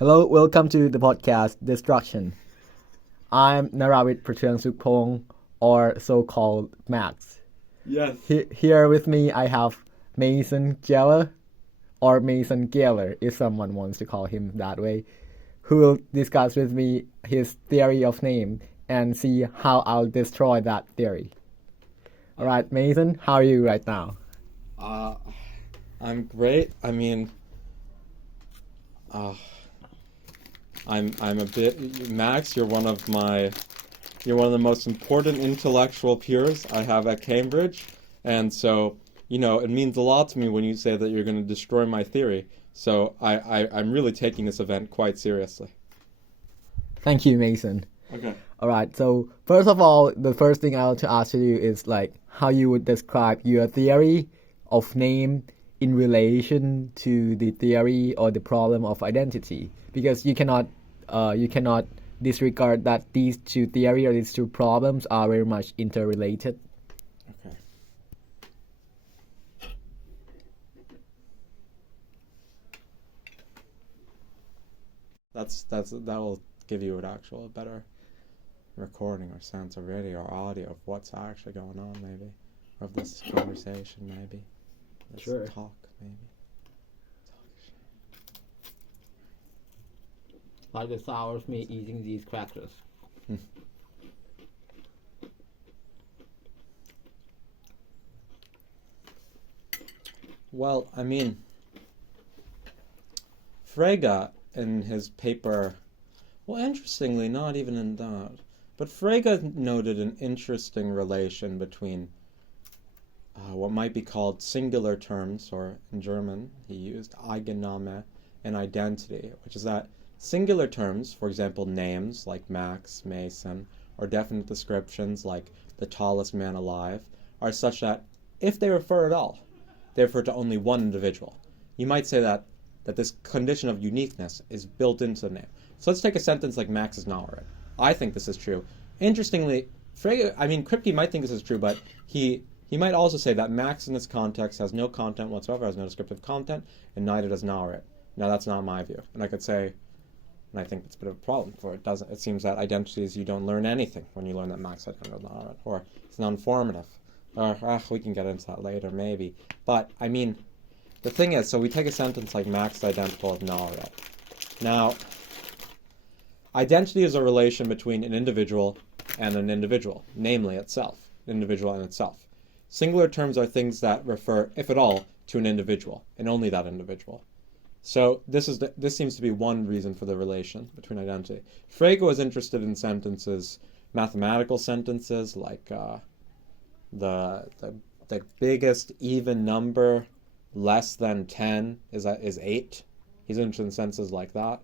Hello, welcome to the podcast Destruction. I'm Naravit Pracheang Sukpong, or so-called Max. Yes. Here with me, I have Mason Geller, or Mason Geller, if someone wants to call him that way, who will discuss with me his theory of name and see how I'll destroy that theory. All right, Mason, how are you right now? I'm great. I mean, uh, I'm a bit Max. You're one of the most important intellectual peers I have at Cambridge, and so it means a lot to me when you say that you're going to destroy my theory. So I'm really taking this event quite seriously. Thank you, Mason. Okay. All right. So first of all, the first thing I want to ask you is like how you would describe your theory of name in relation to the theory or the problem of identity, because you cannot disregard that these two theory or these two problems are very much interrelated. Okay. That will give you an actual better recording or sense of video or audio of what's actually going on, maybe, or of this conversation, maybe, this Sure. talk, maybe. Like the sound of me eating these crackers. Well, I mean, Frege in his paper, well, interestingly, not even in that, but Frege noted an interesting relation between what might be called singular terms, or in German, he used Eigenname, and identity, which is that singular terms, for example, names like Max, Mason, or definite descriptions like the tallest man alive, are such that if they refer at all, they refer to only one individual. You might say that this condition of uniqueness is built into the name. So let's take a sentence like Max is not right. I think this is true. Interestingly, Kripke might think this is true, but he might also say that Max in this context has no content whatsoever, has no descriptive content, and neither does Naurit. Now that's not my view. And I could say, and I think it's a bit of a problem, for it seems that identities, you don't learn anything when you learn that Max had no Naurit, or it's non-formative. Or, we can get into that later, maybe. But, I mean, the thing is, so we take a sentence like Max is identical with Naurit. Now, identity is a relation between an individual and an individual, namely itself, individual and itself. Singular terms are things that refer, if at all, to an individual, and only that individual. So this seems to be one reason for the relation between identity. Frege was interested in sentences, mathematical sentences, like the biggest even number less than 10 is 8. He's interested in sentences like that.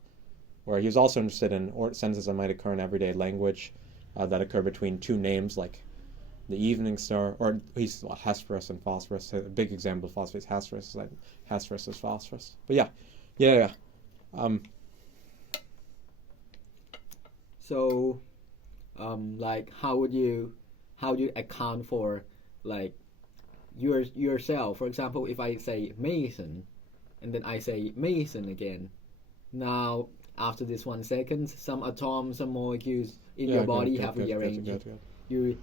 Or he was also interested in sentences that might occur in everyday language that occur between two names, like the evening star, or he's Hesperus and Phosphorus. A big example of phosphorus is Hesperus, like Hesperus is Phosphorus. But yeah. So, like, how would you account for like yourself? For example, if I say Mason, and then I say Mason again, now after this 1 second, some atoms, some molecules in your body have rearranged. Good.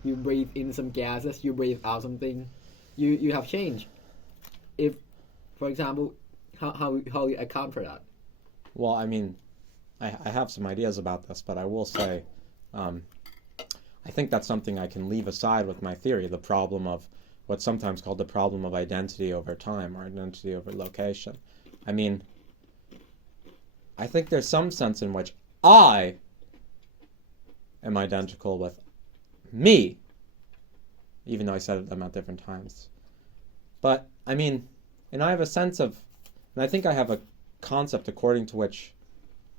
You breathe in some gases, you breathe out something, you have changed. If, for example, how you account for that? Well, I mean, I have some ideas about this, but I will say, I think that's something I can leave aside with my theory, the problem of what's sometimes called the problem of identity over time, or identity over location. I mean, I think there's some sense in which I am identical with me, even though I said them at different times. But, I mean, and I have a sense of, and I think I have a concept according to which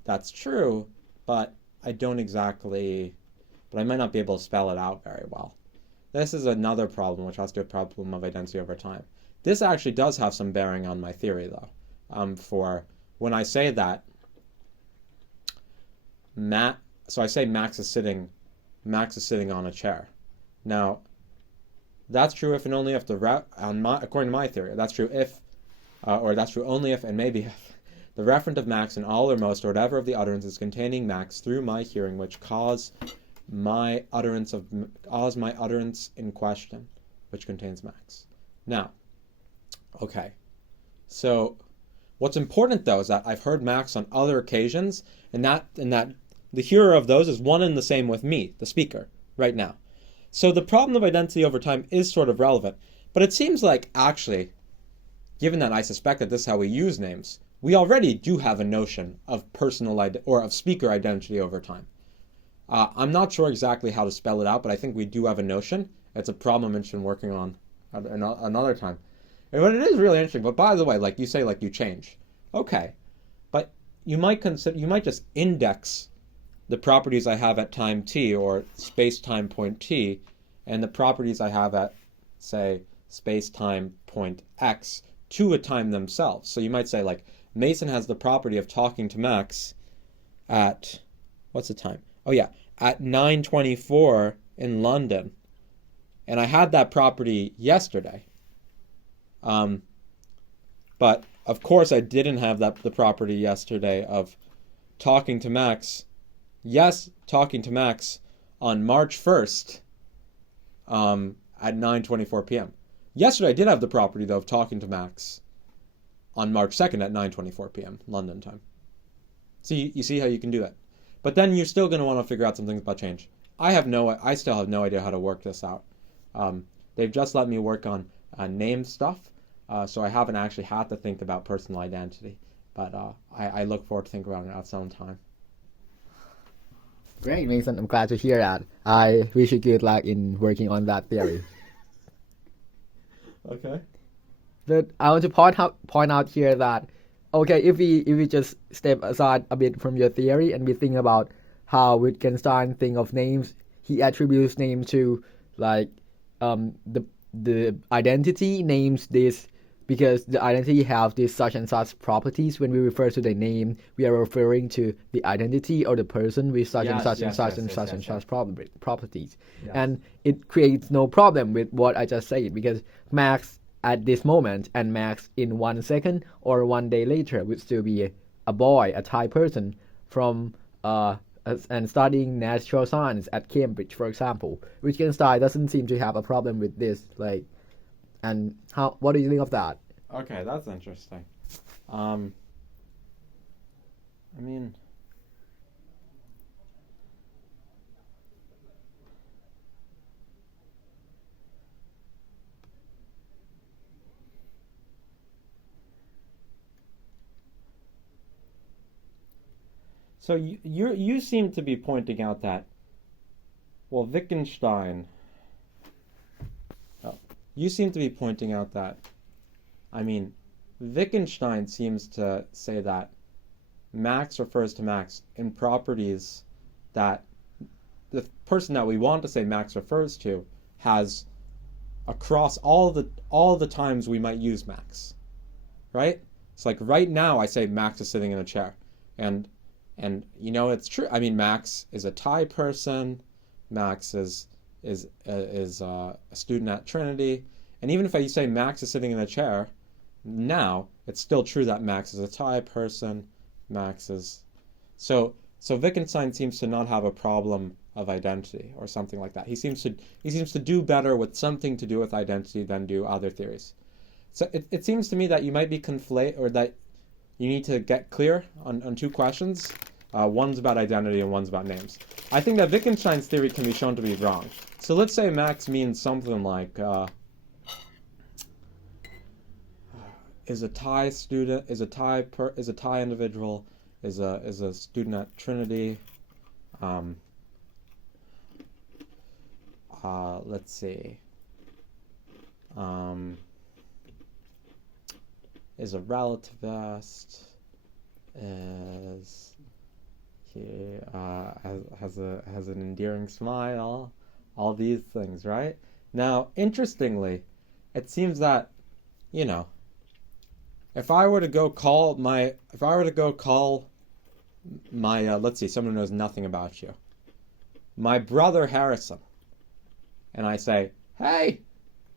that's true, but I might not be able to spell it out very well. This is another problem, which has to do with the problem of identity over time. This actually does have some bearing on my theory, though. For when I say that, so I say Max is sitting on a chair. Now, that's true if and only if according to my theory, that's true if, or that's true only if and maybe if the referent of max in all or most or whatever of the utterances containing max through my hearing, which cause my utterance in question, which contains max. Now, okay, so what's important though is that I've heard max on other occasions, and that the hearer of those is one and the same with me, the speaker, right now. So the problem of identity over time is sort of relevant, but it seems like actually, given that I suspect that this is how we use names, we already do have a notion of personal or of speaker identity over time. I'm not sure exactly how to spell it out, but I think we do have a notion. It's a problem I'm interested in working on another time. But it is really interesting. But by the way, like you say, like you change. Okay, but you might just index the properties I have at time t or space-time point t, and the properties I have at, say, space-time point x to a time themselves. So you might say, like, Mason has the property of talking to Max at, what's the time? Oh yeah, at 9:24 in London. And I had that property yesterday. But of course I didn't have the property yesterday of talking to Max. Yes, talking to Max on March 1st at 9:24 p.m. Yesterday I did have the property though of talking to Max on March 2nd at 9:24 p.m. London time. So you see how you can do that. But then you're still going to want to figure out some things about change. I still have no idea how to work this out. They've just let me work on name stuff, so I haven't actually had to think about personal identity. But I look forward to thinking about it at some time. Great, Mason. I'm glad to hear that. I wish you good luck in working on that theory. Okay. But I want to point out here that, okay, if we just step aside a bit from your theory and we think about how Wittgenstein think of names, he attributes names to like the identity names this because the identity have these such and such properties. When we refer to the name, we are referring to the identity or the person with such and such and such and such and such properties. Yes. And it creates no problem with what I just said because Max at this moment and Max in 1 second or 1 day later would still be a boy, a Thai person from and studying natural science at Cambridge, for example. Wittgenstein doesn't seem to have a problem with this, like, and what do you think of that? Okay, that's interesting. I mean, so you seem to be pointing out that, well, Wittgenstein. Oh, you seem to be pointing out that, I mean, Wittgenstein seems to say that Max refers to Max in properties that the person that we want to say Max refers to has across all the times we might use Max, right? It's like right now I say Max is sitting in a chair, and you know it's true. I mean, Max is a Thai person. Max is a student at Trinity, and even if I say Max is sitting in a chair, now it's still true that Max is a Thai person. Max is so Wittgenstein seems to not have a problem of identity or something like that. He seems to do better with something to do with identity than do other theories. So it seems to me that you might be or that you need to get clear on two questions. One's about identity and one's about names. I think that Wittgenstein's theory can be shown to be wrong. So let's say Max means something like is a Thai individual, is a student at Trinity. Let's see. Is a relativist. He has an endearing smile. All these things, right? Now, interestingly, it seems that, you know, if I were to go call my let's see, someone who knows nothing about you, my brother Harrison, and I say, hey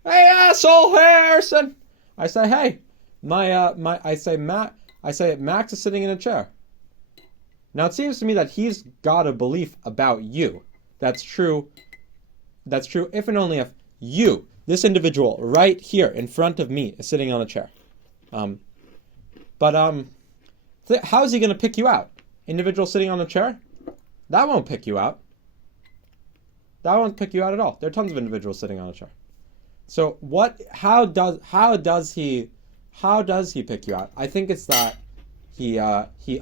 asshole Harrison, I say, hey, I say, Matt, I say Max is sitting in a chair. Now it seems to me that he's got a belief about you. That's true. That's true if and only if you, this individual right here in front of me, is sitting on a chair. How is he going to pick you out? Individual sitting on a chair? That won't pick you out. That won't pick you out at all. There are tons of individuals sitting on a chair. So how does he pick you out? I think it's that he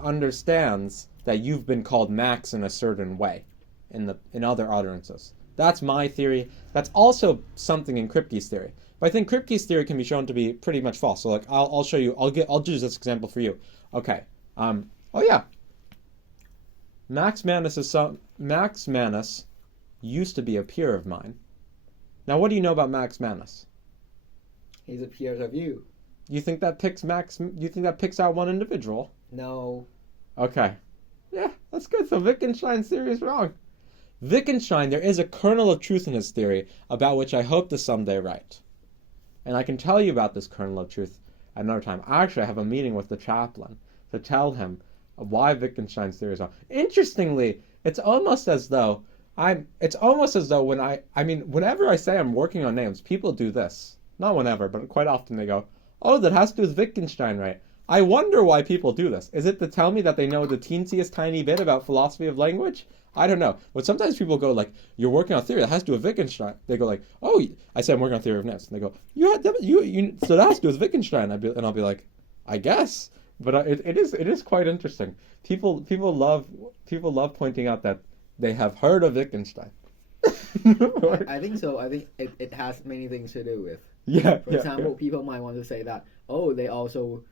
understands that you've been called Max in a certain way in other utterances. That's my theory. That's also something in Kripke's theory. But I think Kripke's theory can be shown to be pretty much false. So like I'll show you. I'll use this example for you. Okay. Oh yeah. Max Manus used to be a peer of mine. Now what do you know about Max Manus? He's a peer of you. You think that picks out one individual? No. Okay. Yeah, that's good. So Wittgenstein's theory is wrong. Wittgenstein, there is a kernel of truth in his theory about which I hope to someday write. And I can tell you about this kernel of truth at another time. Actually, I have a meeting with the chaplain to tell him why Wittgenstein's theory is wrong. Interestingly, it's almost as though whenever I say I'm working on names, people do this. Not whenever, but quite often they go, oh, that has to do with Wittgenstein, right? I wonder why people do this. Is it to tell me that they know the teensiest tiny bit about philosophy of language? I don't know. But sometimes people go like, you're working on theory that has to do with Wittgenstein. They go like, oh, I said I'm working on theory of names. And they go, so that has to do with Wittgenstein. And I'll be like, I guess. But it is quite interesting. People love pointing out that they have heard of Wittgenstein. I think so. I think it has many things to do with. For Yeah. example, people might want to say that, oh, they also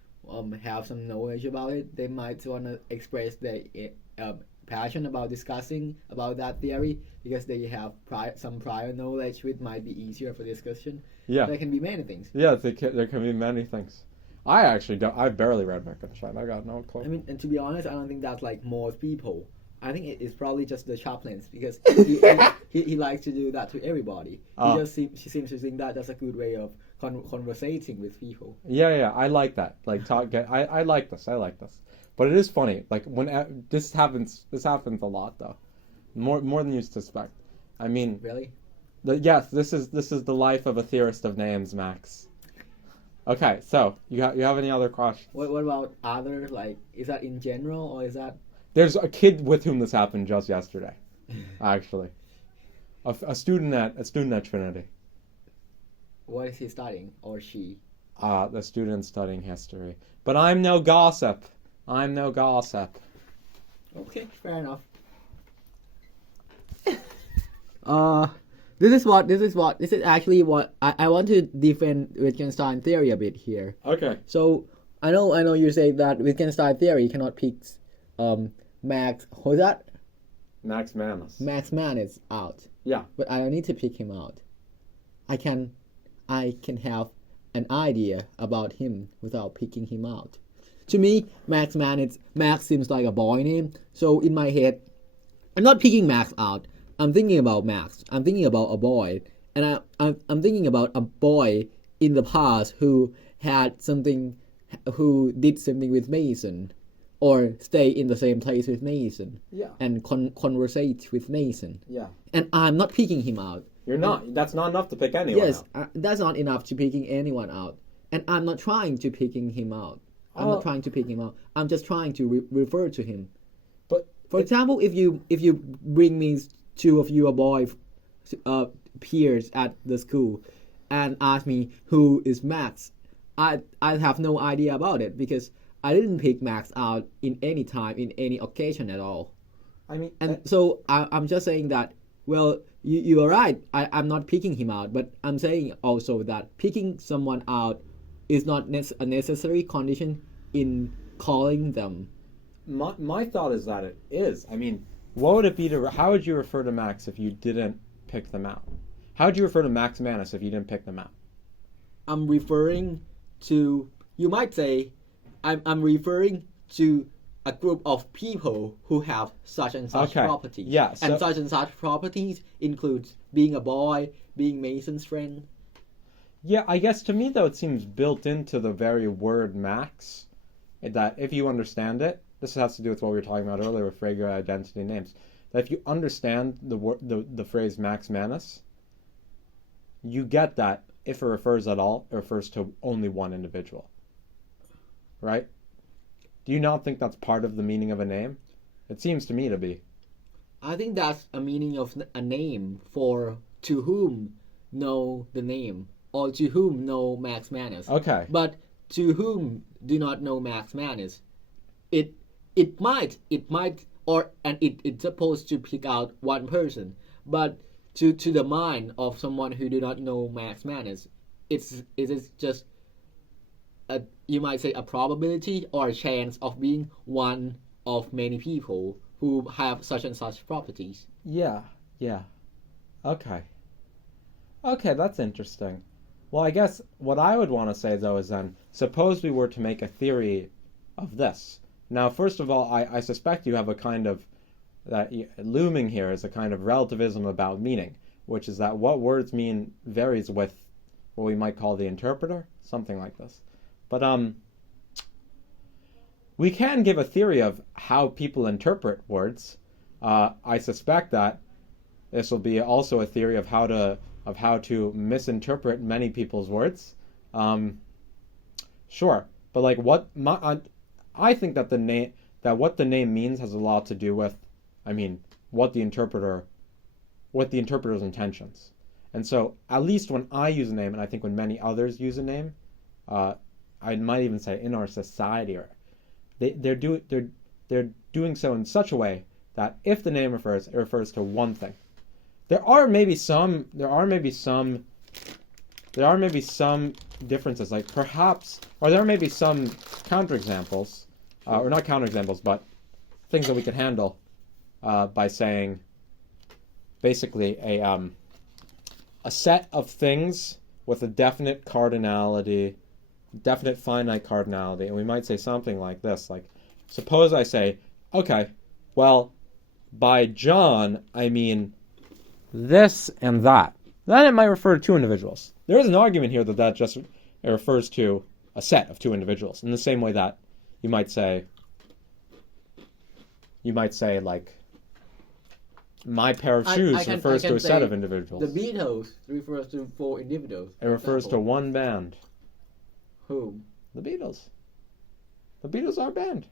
have some knowledge about it. They might want to express their passion about discussing about that theory because they have some prior knowledge, which might be easier for discussion. Yeah. There can be many things. Yeah, there can be many things. I actually don't. I barely read Wittgenstein. I got no clue. I mean, and to be honest, I don't think that's like most people. I think it's probably just the chaplains because he likes to do that to everybody. He seems to think that that's a good way of conversating with people. Yeah, I like that. Like talk. I like this. But it is funny. Like when this happens a lot though, more than you suspect. I mean, really? Yes, this is the life of a theorist of names, Max. Okay, so you have any other questions? What about other, like, is that in general or is that? There's a kid with whom this happened just yesterday, actually. A student at Trinity. What is he studying, or she? The student's studying history. But I'm no gossip. Okay, fair enough. This is actually what I want to defend Wittgenstein theory a bit here. Okay. So I know you say that Wittgenstein theory cannot pick Max, who's that? Max Manus. Max Manus out. Yeah. But I don't need to pick him out. I can have an idea about him without picking him out. To me, Max seems like a boy name. So in my head, I'm not picking Max out. I'm thinking about Max. I'm thinking about a boy, and I'm thinking about a boy in the past who did something with Mason, or stay in the same place with Mason. Yeah. And conversate with Mason. Yeah. And I'm not picking him out. You're not. That's not enough to pick anyone out. Yes, that's not enough to picking anyone out. And I'm not trying to picking him out. I'm not trying to pick him out. I'm just trying to refer to him. But for example, if you bring me two of your peers at the school and ask me who is Max, I have no idea about it because I didn't pick Max out in any time, in any occasion at all. I mean, so I'm just saying that, well, you are right. I'm not picking him out, but I'm saying also that picking someone out is not a necessary condition in calling them. My thought is that it is. I mean, what would it be how would you refer to Max if you didn't pick them out? How would you refer to Max Manus if you didn't pick them out? I'm referring to, you might say, I'm referring to a group of people who have such and such properties. Yeah, and such properties includes being a boy, being Mason's friend. Yeah, I guess to me though it seems built into the very word Max that if you understand it, this has to do with what we were talking about earlier with Frege identity names. That if you understand the phrase Max Manus, you get that if it refers at all, it refers to only one individual. Right? Do you not think that's part of the meaning of a name? It seems to me to be. I think that's a meaning of a name for to whom know the name or to whom know Max Manus. Okay. But to whom do not know Max Manus, it might or and it's supposed to pick out one person, but to the mind of someone who do not know Max Manus, it is just a, you might say, a probability or a chance of being one of many people who have such and such properties. Yeah. Okay. Okay, that's interesting. Well, I guess what I would want to say, though, is then, suppose we were to make a theory of this. Now, first of all, I suspect you have a kind of, that looming here is a kind of relativism about meaning, which is that what words mean varies with what we might call the interpreter, something like this. But we can give a theory of how people interpret words. I suspect that this will be also a theory of how to misinterpret many people's words. Sure, but like I think that what the name means has a lot to do with, I mean, what the interpreter's intentions. And so, at least when I use a name, and I think when many others use a name, I might even say in our society, or they're doing so in such a way that if the name refers, it refers to one thing. There are maybe some differences, like perhaps, or there may be some counterexamples, or not counterexamples, but things that we could handle by saying basically a set of things with a definite cardinality, definite finite cardinality, and we might say something like this, like, suppose I say, okay, well, by John, I mean this and that. Then it might refer to two individuals. There is an argument here that just it refers to a set of two individuals, in the same way that you might say like, my pair of shoes refers to a set of individuals. The Beatles refers to 4 individuals. It refers to one band. Whom? The Beatles. The Beatles are a band.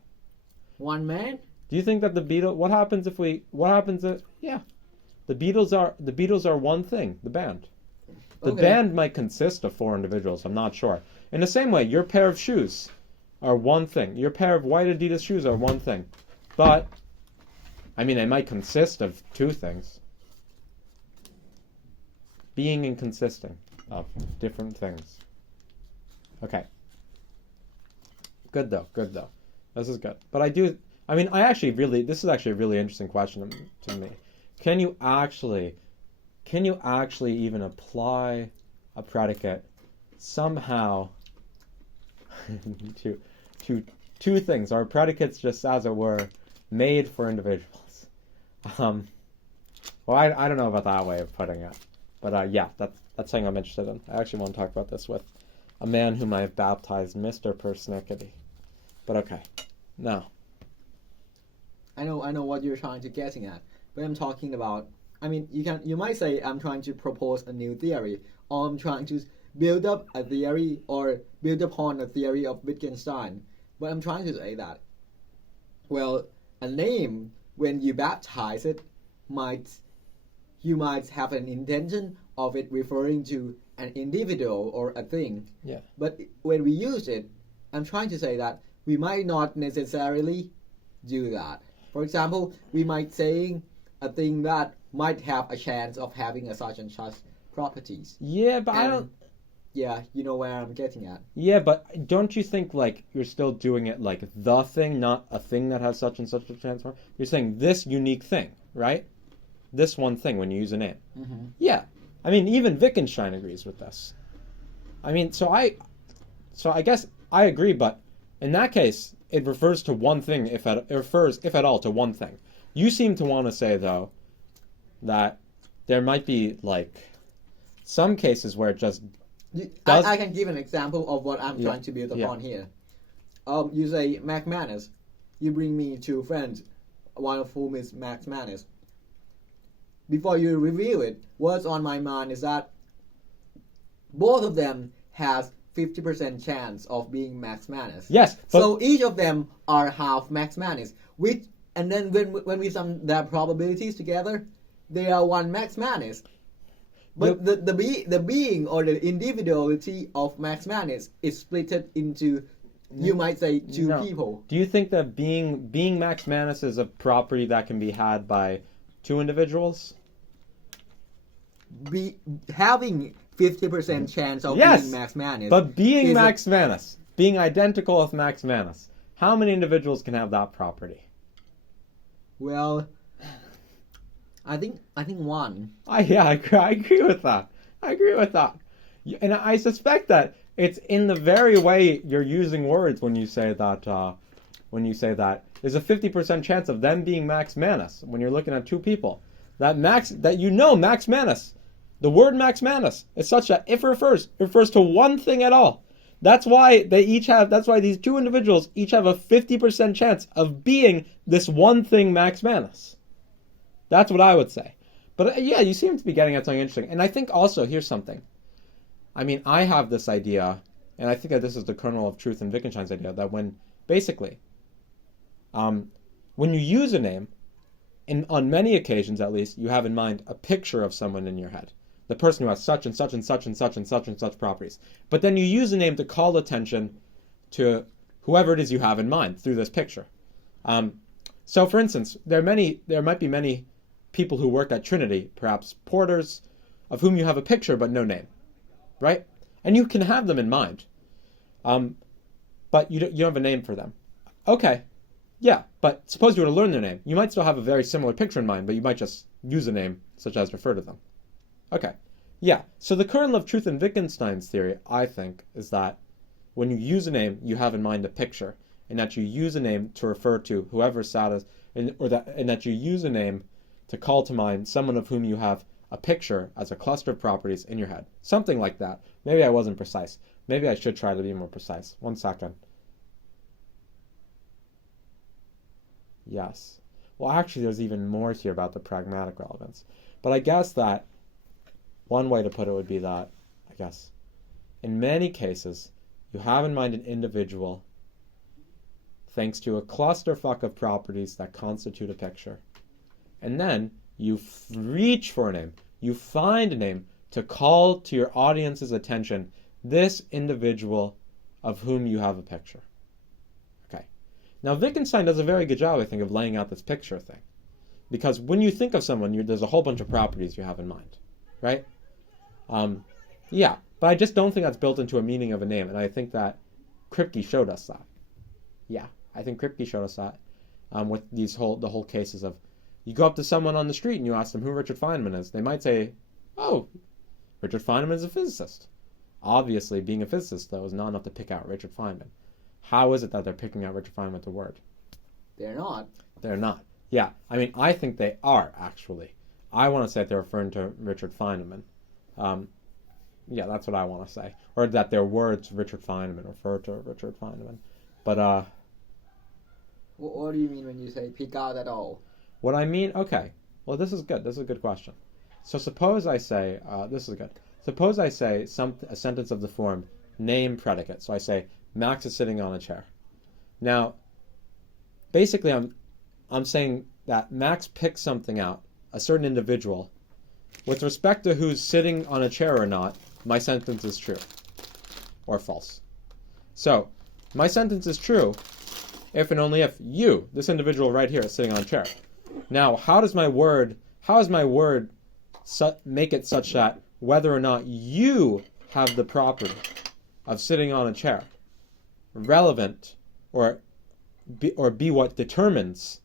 One man? Do you think that the Beatles? What happens if? Yeah, the Beatles are one thing. The band. The band might consist of 4 individuals. I'm not sure. In the same way, your pair of shoes are one thing. Your pair of white Adidas shoes are one thing, but I mean, they might consist of 2 things. Being and consisting of different things. Okay. Good though. This is good. But this is actually a really interesting question to me. Can you actually even apply a predicate somehow to 2 things? Are predicates just, as it were, made for individuals? Well, I don't know about that way of putting it, but yeah, that's something I'm interested in. I actually want to talk about this with a man whom I have baptized Mr. Persnickety. But okay, now. I know what you're trying to getting at, but I'm talking about. I mean, you might say I'm trying to propose a new theory, or I'm trying to build up a theory or build upon a theory of Wittgenstein. But I'm trying to say that, well, a name, when you baptize it, you might have an intention of it referring to an individual or a thing. Yeah. But when we use it, I'm trying to say that we might not necessarily do that. For example, we might say a thing that might have a chance of having a such and such properties. Yeah, but I don't. Yeah, you know where I'm getting at. Yeah, but don't you think, like, you're still doing it like the thing, not a thing that has such and such a chance? You're saying this unique thing, right? This one thing when you use a name. Mm-hmm. Yeah. I mean, even Wittgenstein agrees with this. I mean, so I guess I agree, but in that case, it refers to one thing, if at all, to one thing. You seem to want to say, though, that there might be, like, some cases where it just I can give an example of what I'm trying to build upon here. You say Max Manus. You bring me two friends, one of whom is Max Manus. Before you reveal it, what's on my mind is that both of them has 50% chance of being Max Manus. Yes, but So each of them are half Max Manus. Which and then when we sum their probabilities together, they are one Max Manus. But the being or the individuality of Max Manus is split into, you might say, two No. people. Do you think that being Max Manus is a property that can be had by two individuals? Having 50% chance of Yes, being Max Manus. but being is Max Manus, being identical with Max Manus, how many individuals can have that property? Well, I think one. I agree with that. I agree with that. And I suspect that it's in the very way you're using words when you say that. There's a 50% chance of them being Max Manus when you're looking at two people. That Max Manus. The word Max Manus is such that if it refers to one thing at all. That's why these two individuals each have a 50% chance of being this one thing Max Manus. That's what I would say. But yeah, you seem to be getting at something interesting. And I think also, here's something. I mean, I have this idea, and I think that this is the kernel of truth in Wittgenstein's idea, that when you use a name, on many occasions at least, you have in mind a picture of someone in your head. The person who has such and such and such and such and such and such properties. But then you use a name to call attention to whoever it is you have in mind through this picture. So for instance, there might be many people who work at Trinity, perhaps porters, of whom you have a picture but no name, right? And you can have them in mind, but you don't have a name for them. Okay, yeah, but suppose you were to learn their name. You might still have a very similar picture in mind, but you might just use a name such as refer to them. Okay, yeah, so the kernel of truth in Wittgenstein's theory, I think, is that when you use a name, you have in mind a picture, and that you use a name to refer to whoever and that you use a name to call to mind someone of whom you have a picture as a cluster of properties in your head. Something like that. Maybe I wasn't precise. Maybe I should try to be more precise. 1 second. Yes. Well, actually, there's even more here about the pragmatic relevance. But I guess that one way to put it would be that, I guess, in many cases, you have in mind an individual thanks to a clusterfuck of properties that constitute a picture. And then you reach for a name. You find a name to call to your audience's attention this individual of whom you have a picture. Okay. Now, Wittgenstein does a very good job, I think, of laying out this picture thing. Because when you think of someone, there's a whole bunch of properties you have in mind, right? Yeah, but I just don't think that's built into a meaning of a name, and I think that Kripke showed us that. Yeah, I think Kripke showed us that with the whole cases of, you go up to someone on the street and you ask them who Richard Feynman is. They might say, oh, Richard Feynman is a physicist. Obviously, being a physicist, though, is not enough to pick out Richard Feynman. How is it that they're picking out Richard Feynman with the word? They're not. They're not. Yeah, I mean, I think they are, actually. I want to say that they're referring to Richard Feynman. Yeah, that's what I want to say. Or that their words, Richard Feynman, refer to Richard Feynman. But, What do you mean when you say pick out at all? what I mean, okay. Well, this is good. This is a good question. So suppose I say, this is good. Suppose I say a sentence of the form, name predicate. So I say, Max is sitting on a chair. Now, basically I'm saying that Max picks something out, a certain individual. With respect to who's sitting on a chair or not, my sentence is true. Or false. So, my sentence is true if and only if you, this individual right here, is sitting on a chair. Now, how does my word make it such that whether or not you have the property of sitting on a chair relevant or be what determines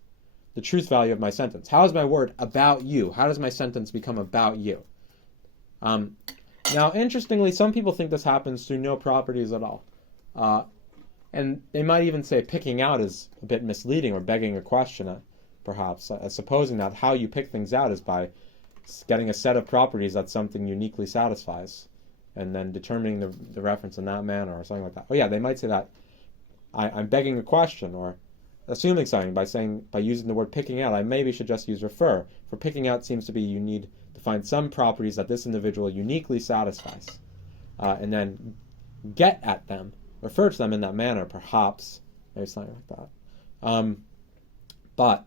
the truth value of my sentence? How is my word about you? How does my sentence become about you? Now, interestingly, some people think this happens through no properties at all. And they might even say picking out is a bit misleading or begging a question, perhaps, supposing that how you pick things out is by getting a set of properties that something uniquely satisfies, and then determining the reference in that manner or something like that. Oh yeah, they might say that I'm begging a question or assuming something by using the word picking out. I maybe should just use refer. For picking out seems to be you need to find some properties that this individual uniquely satisfies, and then get at them, refer to them in that manner, perhaps, maybe something like that. But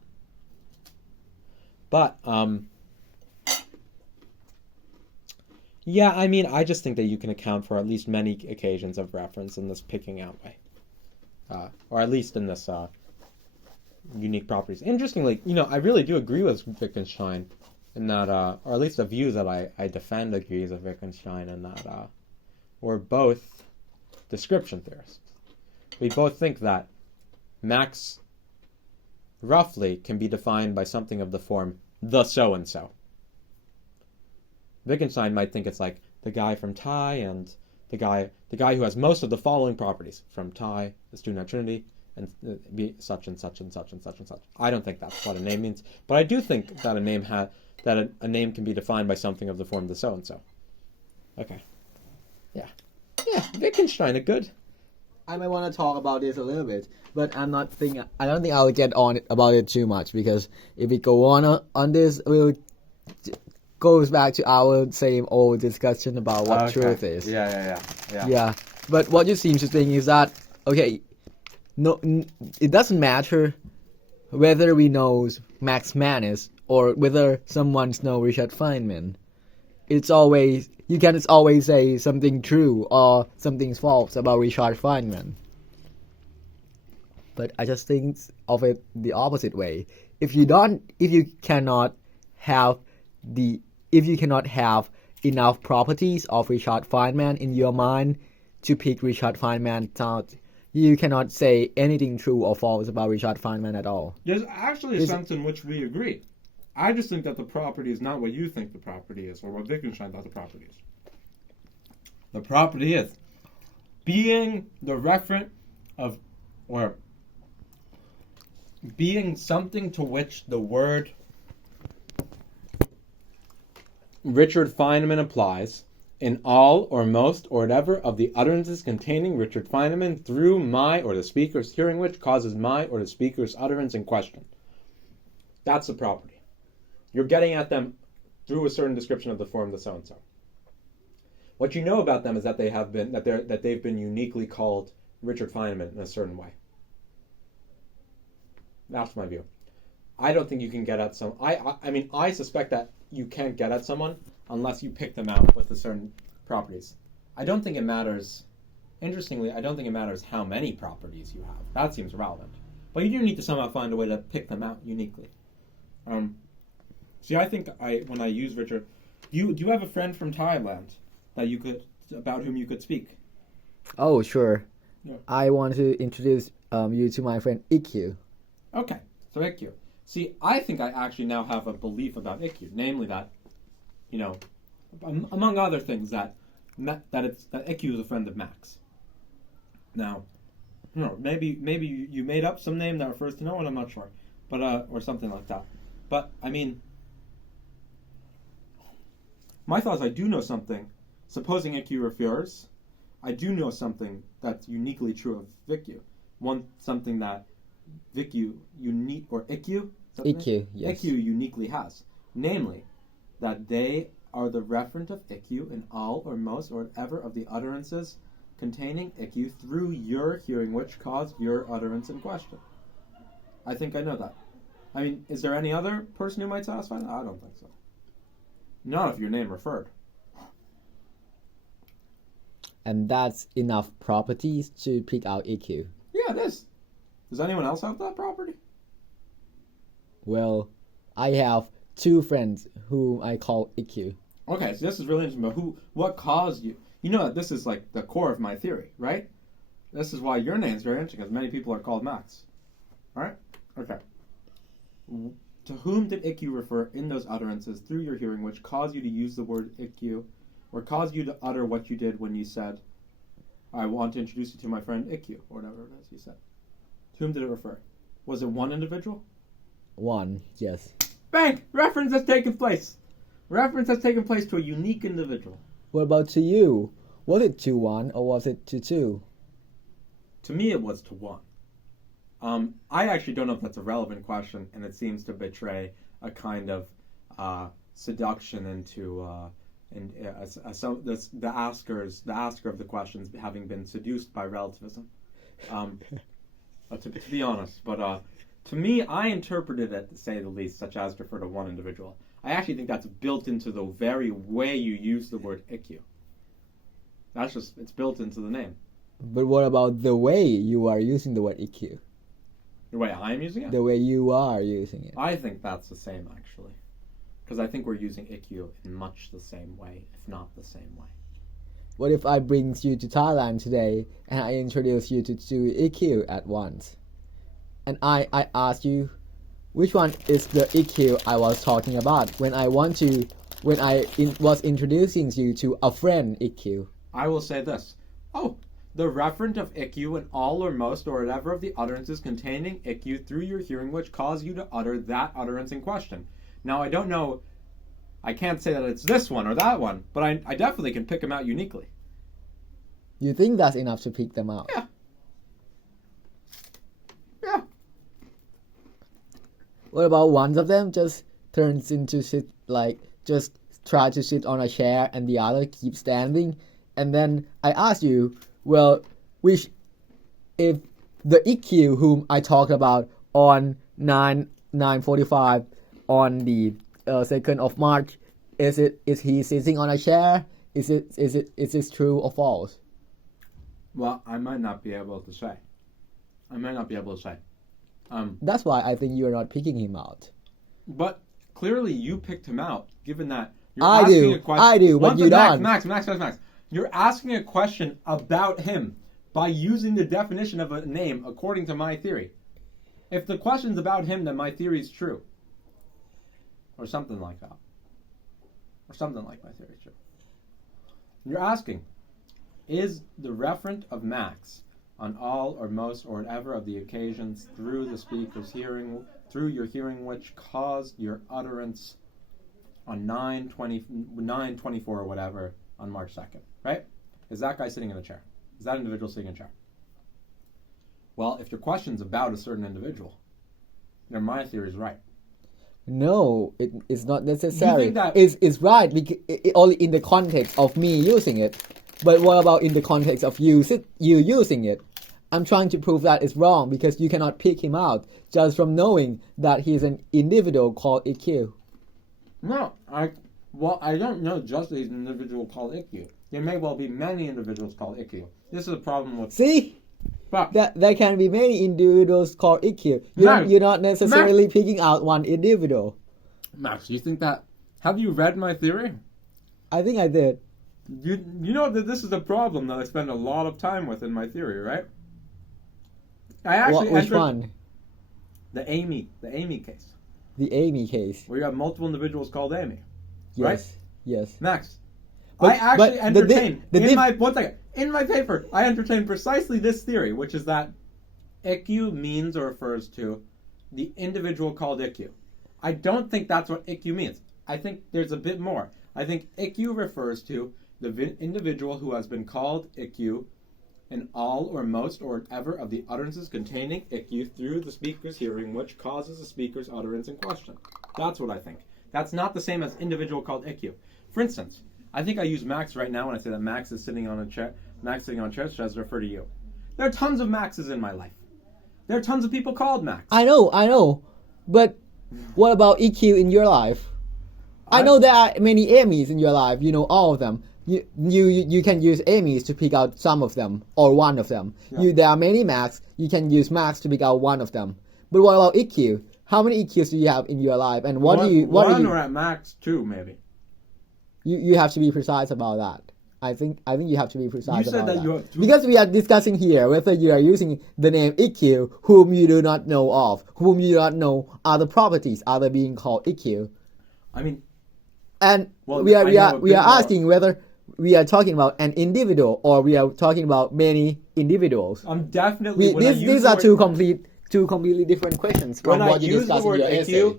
yeah, I mean, I just think that you can account for at least many occasions of reference in this picking out way, or at least in this unique properties. Interestingly, I really do agree with Wittgenstein in that, or at least the view that I defend agrees with Wittgenstein in that we're both description theorists. We both think that Max roughly can be defined by something of the form the so-and-so. Wittgenstein might think it's like the guy from Thai and the guy who has most of the following properties from Thai, the student at Trinity, and be such and such and such and such and such. I don't think that's what a name means, but I do think that a name a name can be defined by something of the form the so-and-so. Okay. Yeah, Wittgenstein, a good. I might want to talk about this a little bit, but I don't think I'll get on about it too much, because if we go on this, we'll goes back to our same old discussion about what truth is. Yeah. But what you seem to think is that, okay, no, it doesn't matter whether we know Max Manus or whether someone knows Richard Feynman. You can always say something true or something false about Richard Feynman. But I just think of it the opposite way. If you cannot have enough properties of Richard Feynman in your mind to pick Richard Feynman out, you cannot say anything true or false about Richard Feynman at all. There's actually a sense in which we agree. I just think that the property is not what you think the property is, or what Wittgenstein thought the property is. The property is being the referent of, or being something to which the word Richard Feynman applies in all or most or whatever of the utterances containing Richard Feynman through my or the speaker's hearing which causes my or the speaker's utterance in question. That's the property. You're getting at them through a certain description of the form the so-and-so. What you know about them is that they've been uniquely called Richard Feynman in a certain way. That's my view. I don't think you can get at some. I suspect that you can't get at someone unless you pick them out with the certain properties. I don't think it matters. Interestingly, I don't think it matters how many properties you have. That seems relevant. But you do need to somehow find a way to pick them out uniquely. See, I think when I use Richard, do you have a friend from Thailand about whom you could speak? Oh, sure. Yeah. I want to introduce you to my friend EQ. Okay, so EQ. See, I think I actually now have a belief about EQ, namely that, among other things, that EQ is a friend of Max. Now, maybe you made up some name that refers to no one. I'm not sure, but or something like that. But I mean, my thought is I do know something. Supposing EQ refers, I do know something that's uniquely true of VIQ. Something that VIQ unique or EQ. EQ, yes. EQ uniquely has, namely, that they are the referent of EQ in all or most or whatever of the utterances containing EQ through your hearing which caused your utterance in question. I think I know that. I mean, is there any other person who might satisfy that? I don't think so. Not if your name referred. And that's enough properties to pick out EQ. Yeah, it is. Does anyone else have that property? Well, I have two friends whom I call EQ. Okay, so this is really interesting. But what caused you? You know that this is like the core of my theory, right? This is why your name is very interesting, because many people are called Max. All right? Okay. To whom did EQ refer in those utterances through your hearing which caused you to use the word EQ, or caused you to utter what you did when you said, I want to introduce you to my friend EQ, or whatever it is you said? To whom did it refer? Was it one individual? One, yes. Bang! Reference has taken place. Reference has taken place to a unique individual. What about to you? Was it to one or was it to two? To me, it was to 1. I actually don't know if that's a relevant question, and it seems to betray a kind of seduction into the asker of the questions having been seduced by relativism. To be honest, but to me, I interpreted it, to say the least, such as refer to one individual. I actually think that's built into the very way you use the word IQ. It's built into the name. But what about the way you are using the word EQ? The way I'm using it? The way you are using it. I think that's the same, actually. Because I think we're using IQ in much the same way, if not the same way. What if I bring you to Thailand today and I introduce you to EQ at once? And I ask you, which one is the EQ I was talking about when I was introducing you to a friend EQ? I will say this. Oh, the referent of IQ in all or most or whatever of the utterances containing IQ through your hearing which cause you to utter that utterance in question. Now, I don't know, I can't say that it's this one or that one, but I definitely can pick them out uniquely. You think that's enough to pick them out? Yeah. Yeah. What about one of them just turns into just try to sit on a chair and the other keeps standing? And then I ask you, well, if the EQ whom I talked about on 9:45 on the 2nd of March, is he sitting on a chair? Is this true or false? Well, I might not be able to say. That's why I think you're not picking him out. But clearly you picked him out, given that you're I asking do, a question. I do, but you don't. Max. You're asking a question about him by using the definition of a name according to my theory. If the question's about him, then my theory is true. Or something like that. Or something like my theory is true. You're asking, is the referent of Max on all or most or whatever of the occasions through the speaker's hearing, through your hearing which caused your utterance on 9/24 or whatever on March 2nd, right? Is that guy sitting in a chair? Is that individual sitting in a chair? Well, if your question's about a certain individual, then my theory is right. No, it's not necessary. You think that it's right because only in the context of me using it. But what about in the context of you using it? I'm trying to prove that it's wrong because you cannot pick him out just from knowing that he's an individual called EQ. No, I don't know just an individual called IQ. There may well be many individuals called IQ. This is a problem with... See? But there can be many individuals called EQ. You're not necessarily picking out one individual. Max, you think that... Have you read my theory? I think I did. You know that this is a problem that I spend a lot of time with in my theory, right? I actually Which one? The Amy case. The Amy case. Where you have multiple individuals called Amy. Yes. Right? Yes. Max, But, I actually entertain in my paper, I entertain precisely this theory, which is that IQ means or refers to the individual called IQ. I don't think that's what IQ means. I think there's a bit more. I think IQ refers to the individual who has been called IQ in all or most or whatever of the utterances containing IQ through the speaker's hearing, which causes the speaker's utterance in question. That's what I think. That's not the same as individual called IQ. For instance, I think I use Max right now when I say that Max is sitting on a chair. Max sitting on a chair, so I refer to you. There are tons of Maxes in my life. There are tons of people called Max. I know. But what about EQ in your life? I know there are many Amy's in your life. You know all of them. You can use Amy's to pick out some of them or one of them. Yeah. There are many Max. You can use Max to pick out one of them. But what about EQ? How many EQs do you have in your life? And what do you? Or at max 2 maybe. You have to be precise about that. I think you have to be precise about that. You have 2. Because we are discussing here whether you are using the name EQ, whom you do not know of, whom you do not know other properties, other being called EQ. I mean, and well, we are asking whether we are talking about an individual or we are talking about many individuals. I'm definitely. These are two completely different questions from what you discussed in your essay.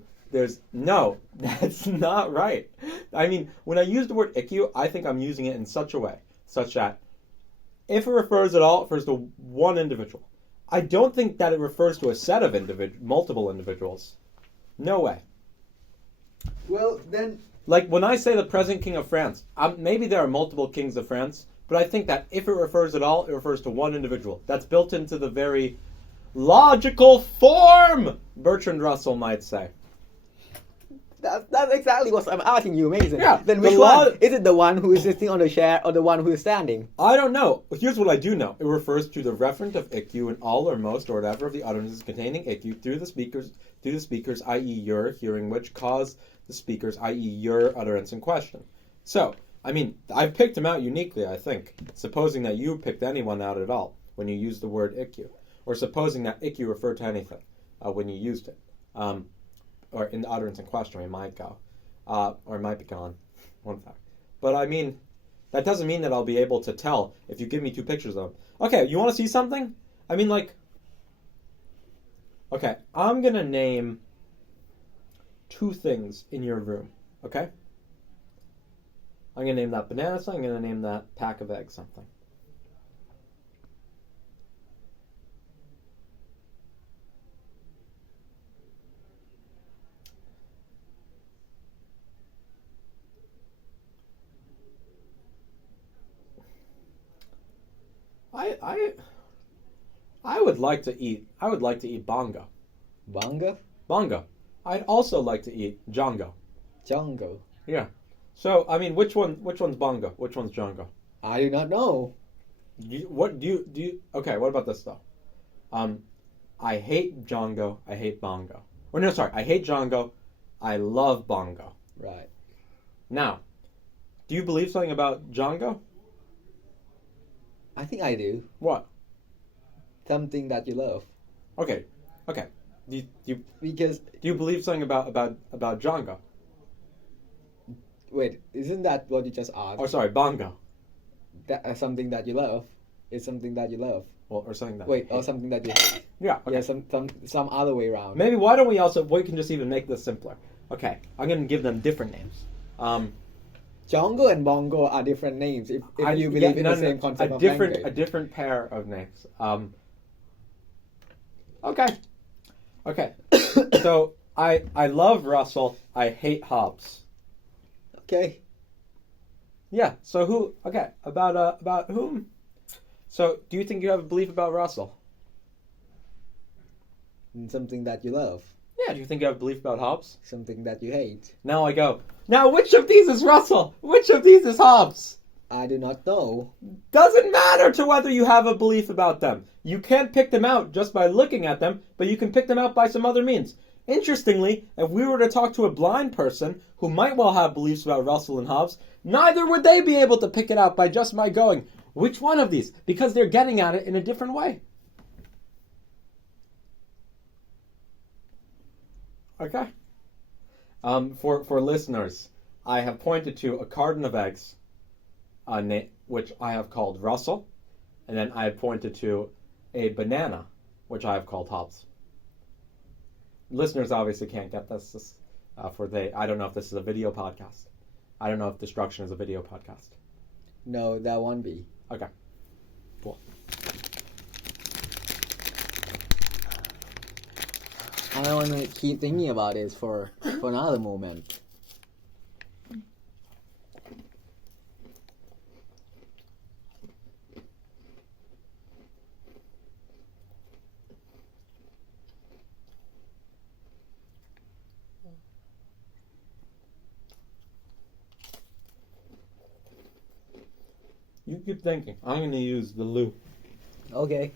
No, that's not right. I mean, when I use the word IQ, I think I'm using it in such a way, such that If it refers at all, it refers to one individual. I don't think that it refers to a set of multiple individuals. No way. Well, then... Like, when I say the present king of France, maybe there are multiple kings of France, but I think that if it refers at all, it refers to one individual. That's built into the very logical form, Bertrand Russell might say. That's exactly what I'm asking you, Mason. Yeah, Then which one? Is it the one who is sitting on the chair or the one who is standing? I don't know. Here's what I do know. It refers to the referent of IQ in all or most or whatever of the utterances containing IQ through the speakers, i.e. your hearing, which cause the speakers, i.e. your utterance in question. So, I mean, I've picked him out uniquely, I think, supposing that you picked anyone out at all when you used the word IQ, or supposing that IQ referred to anything when you used it. Or in the utterance in question, it might go. Or it might be gone. One fact. But I mean, that doesn't mean that I'll be able to tell if you give me two pictures of them. Okay, you want to see something? I mean, like... Okay, I'm going to name two things in your room, okay? I'm going to name that banana something, I'm going to name that pack of eggs something. I would like to eat bongo. Bongo? Bongo. I'd also like to eat Django. Django. Yeah. So, I mean, which one's bongo? Which one's Django? I do not know. Okay, what about this though? I hate Django, I hate bongo. Or no, sorry, I hate Django, I love bongo. Right. Now, do you believe something about Django? I think I do. What? Something that you love. Okay. Do you believe something about Django? Wait, isn't that what you just asked? Oh, sorry, bongo. That something that you love is something that you love. Well, or something that. Wait, or something that you hate. Yeah. Okay. Yeah, some other way around. Maybe why don't we can just even make this simpler. Okay, I'm gonna give them different names. Django and bongo are different names. If you believe in the same concept of language. A different pair of names. Okay. So I love Russell. I hate Hobbes. Okay. Yeah. So who? Okay. About whom? So do you think you have a belief about Russell? Something that you love. Yeah. Do you think you have a belief about Hobbes? Something that you hate. Now I go. Now which of these is Russell? Which of these is Hobbes? I do not know. Doesn't matter to whether you have a belief about them. You can't pick them out just by looking at them, but you can pick them out by some other means. Interestingly, if we were to talk to a blind person who might well have beliefs about Russell and Hobbes, neither would they be able to pick it out by just by going, which one of these? Because they're getting at it in a different way. Okay. For listeners, I have pointed to a carton of eggs, which I have called Russell, and then I have pointed to a banana, which I have called Hobbes. Listeners obviously can't get this. I don't know if this is a video podcast. I don't know if Destruction is a video podcast. No, that won't be. Okay. Cool. And I want to keep thinking about this for another moment. You keep thinking. I'm going to use the loo. Okay.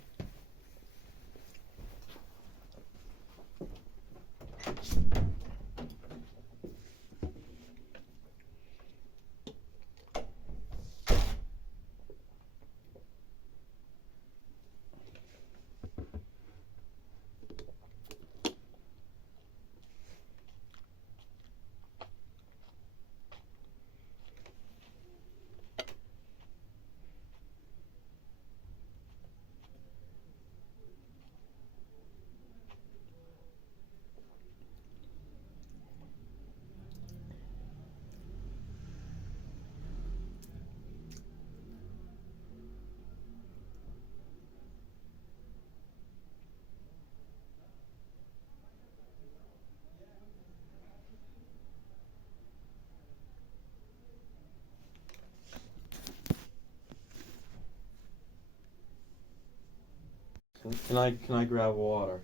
Can I grab water?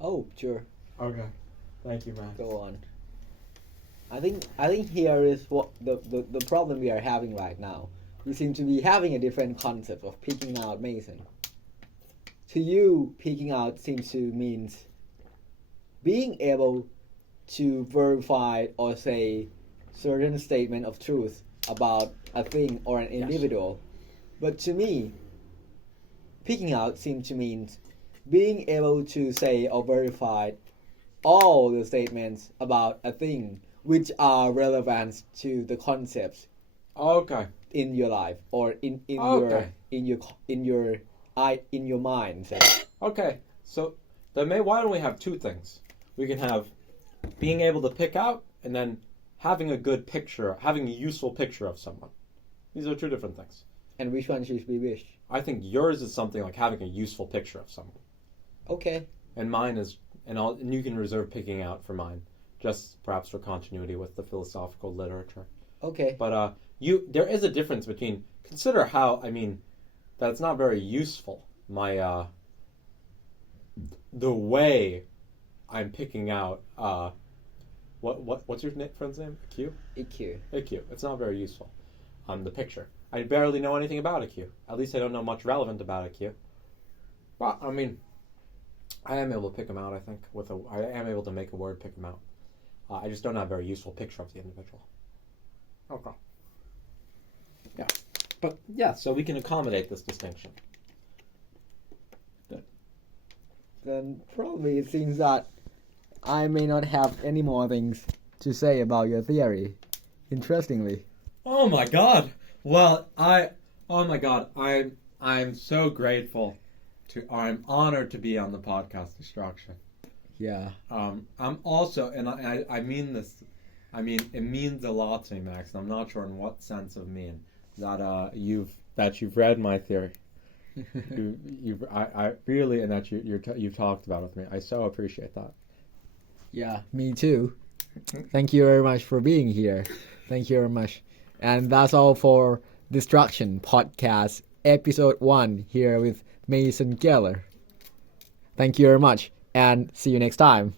Oh, sure. Okay. Thank you, Max. Go on. I think here is what the problem we are having right now. We seem to be having a different concept of picking out Mason. To you, picking out seems to mean being able to verify or say certain statement of truth about a thing or an individual. But to me, picking out seems to mean being able to say or verify all the statements about a thing which are relevant to the concepts Okay. in your life or in Okay. your mind. Say. Okay. So then why don't we have two things? We can have being able to pick out and then having a good picture, having a useful picture of someone. These are two different things. And which one should be which? I think yours is something like having a useful picture of someone. Okay. And mine is, and you can reserve picking out for mine, just perhaps for continuity with the philosophical literature. Okay. But there is a difference between, consider how, that it's not very useful. The way I'm picking out, what's your friend's name? Q? EQ. EQ. It's not very useful. The picture. I barely know anything about EQ. At least I don't know much relevant about EQ. But I am able to pick them out. I think I am able to make a word pick them out. I just don't have a very useful picture of the individual. Okay. Yeah. But yeah, so we can accommodate this distinction. Good. Then probably it seems that I may not have any more things to say about your theory. Interestingly. Oh my God! Well, I'm so grateful I'm honored to be on the podcast Destruction. Yeah. I'm also, and I mean this, it means a lot to me, Max. And I'm not sure in what sense of mean that you've read my theory. I really, and that you've talked about it with me. I so appreciate that. Yeah, me too. Thank you very much for being here. Thank you very much. And that's all for Destruction Podcast, episode 1, here with Mason Geller. Thank you very much, and see you next time.